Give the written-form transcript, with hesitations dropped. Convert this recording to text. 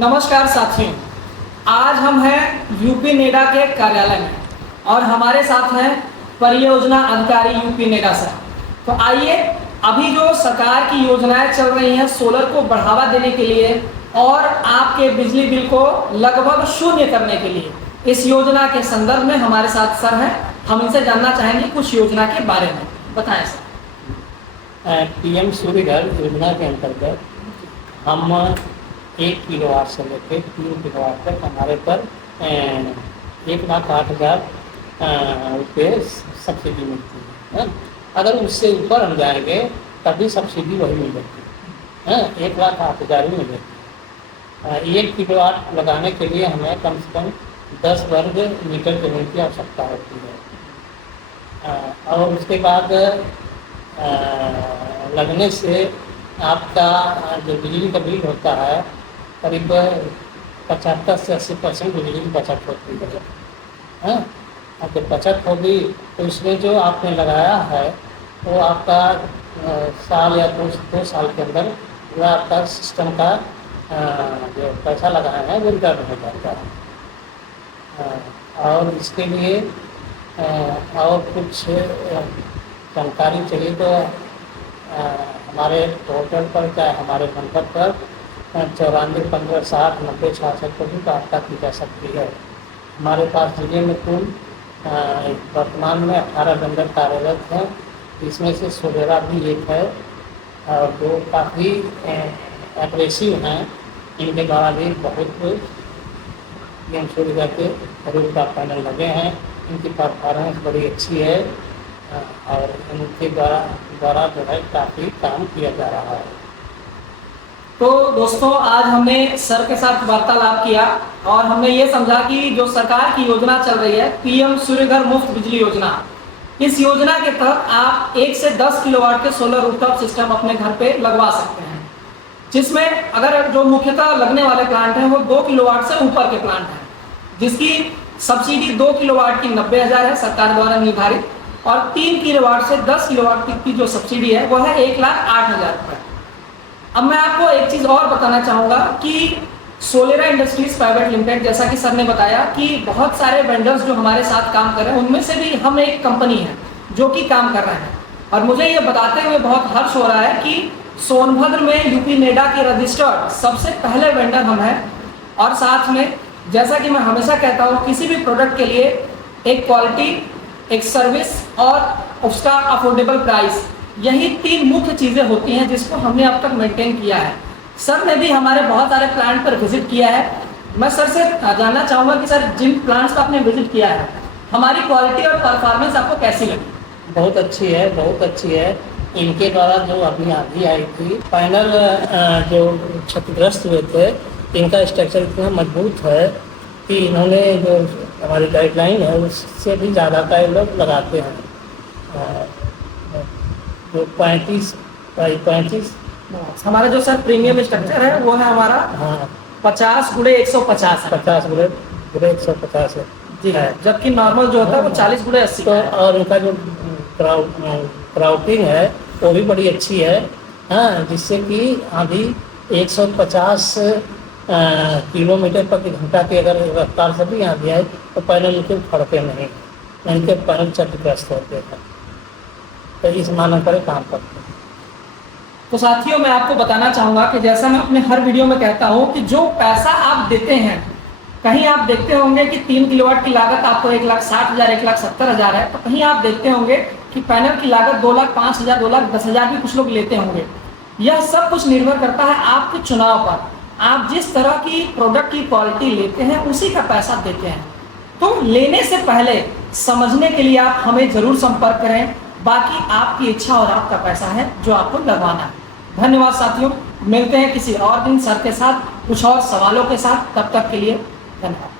नमस्कार साथियों, आज हम हैं यूपी नेडा के कार्यालय में और हमारे साथ हैं परियोजना अधिकारी यूपी नेडा से। तो आइए, अभी जो सरकार की योजनाएं चल रही हैं सोलर को बढ़ावा देने के लिए और आपके बिजली बिल को लगभग शून्य करने के लिए, इस योजना के संदर्भ में हमारे साथ सर हैं। हम इनसे जानना चाहेंगे कुछ योजना के बारे में। बताएं सर। पीएम सूर्य घर योजना के अंतर्गत हम 1 किलोवाट से लेकर 3 किलोवाट तक हमारे पर 1,08,000 रुपये सब्सिडी मिलती है। अगर उससे ऊपर हम जाएंगे तभी सब्सिडी वही मिलेगी, 1,08,000 ही मिलेगी। 1 किलोवाट लगाने के लिए हमें कम से कम 10 वर्ग मीटर जमीन की आवश्यकता होती है। और उसके बाद लगने से आपका जो बिजली का बिल होता है करीब 75 से 80% बिजली की बचत होती है। और जब बचत होगी तो इसमें जो आपने लगाया है वो आपका साल या 2 साल के अंदर वह आपका सिस्टम का जो पैसा लगाया है वो रिटर्न हो जाता है। और इसके लिए और कुछ जानकारी चाहिए तो हमारे पोर्टल पर चाहे हमारे नंबर पर 94 15 60 90 66 पर भी प्रार्थना की जा सकती है। हमारे पास जिले में कुल वर्तमान में 18 वेंडर कार्यरत हैं, इसमें से सोलेरा भी एक है और जो काफ़ी एग्रेसिव हैं। इनके द्वारा भी बहुत पीएम सूर्य के रूप का पैनल लगे हैं। इनकी परफॉर्मेंस बड़ी अच्छी है और इनके द्वारा जो है काफ़ी काम किया जा रहा है। तो दोस्तों, आज हमने सर के साथ वार्तालाप किया और हमने ये समझा कि जो सरकार की योजना चल रही है पीएम सूर्य घर मुफ्त बिजली योजना, इस योजना के तहत आप 1 से 10 किलोवाट के सोलर रूफटॉप सिस्टम अपने घर पे लगवा सकते हैं, जिसमें अगर जो मुख्यतः लगने वाले प्लांट हैं वो 2 किलोवाट से ऊपर के प्लांट हैं, जिसकी सब्सिडी 2 किलोवाट की 90,000 है सरकार द्वारा निर्धारित, और 3 किलोवाट से 10 किलोवाट की जो सब्सिडी है वो है 1,08,000 रुपये। अब मैं आपको एक चीज़ और बताना चाहूँगा कि सोलेरा इंडस्ट्रीज प्राइवेट लिमिटेड, जैसा कि सर ने बताया कि बहुत सारे वेंडर्स जो हमारे साथ काम कर रहे हैं उनमें से भी हम एक कंपनी है जो कि काम कर रहे हैं। और मुझे ये बताते हुए बहुत हर्ष हो रहा है कि सोनभद्र में यूपी नेडा के रजिस्टर्ड सबसे पहले वेंडर हम हैं। और साथ में जैसा कि मैं हमेशा कहता हूँ, किसी भी प्रोडक्ट के लिए एक क्वालिटी, एक सर्विस और उसका अफोर्डेबल प्राइस, यही 3 मुख्य चीज़ें होती हैं जिसको हमने अब तक मेंटेन किया है। सर ने भी हमारे बहुत सारे प्लांट पर विजिट किया है। मैं सर से जानना चाहूँगा कि सर जिन प्लांट्स का आपने विजिट किया है हमारी क्वालिटी और परफॉर्मेंस आपको कैसी लगी? बहुत अच्छी है, बहुत अच्छी है। इनके द्वारा जो अभी आंधी आई थी, पैनल जो क्षतिग्रस्त हुए थे, इनका स्ट्रक्चर इतना मजबूत है कि इन्होंने जो हमारी गाइडलाइन है उससे भी ज़्यादा का लोग लगाते हैं। जो 35 हमारा जो सर प्रीमियम स्ट्रक्चर है वो है हमारा 50x150 है। 50x150 है जी है, जबकि नॉर्मल जो होता है वो 40x80 तो है। और उनका जो क्राउटिंग है वो भी बड़ी अच्छी है। जिससे कि अभी 150 किलोमीटर प्रति घंटा की अगर रफ्तार से भी आंधी आए तो पैनल उनके फड़ते नहीं, इनके पैनल क्षतिग्रस्त होते हैं। तो इस मानक पर काम करते हैं। तो साथियों, मैं आपको बताना चाहूँगा कि जैसा मैं अपने हर वीडियो में कहता हूँ कि जो पैसा आप देते हैं, कहीं आप देखते होंगे कि 3 किलोवाट की लागत आपको 1,60,000 1,70,000 है, तो कहीं आप देखते होंगे कि पैनल की लागत 2,05,000 2,10,000 भी कुछ लोग लेते होंगे। यह सब कुछ निर्भर करता है आपके चुनाव पर। आप जिस तरह की प्रोडक्ट की क्वालिटी लेते हैं उसी का पैसा देते हैं। तो लेने से पहले समझने के लिए आप हमें ज़रूर संपर्क करें। बाकी आपकी इच्छा और आपका पैसा है जो आपको लगवाना है। धन्यवाद साथियों, मिलते हैं किसी और दिन सर के साथ कुछ और सवालों के साथ। तब तक के लिए धन्यवाद।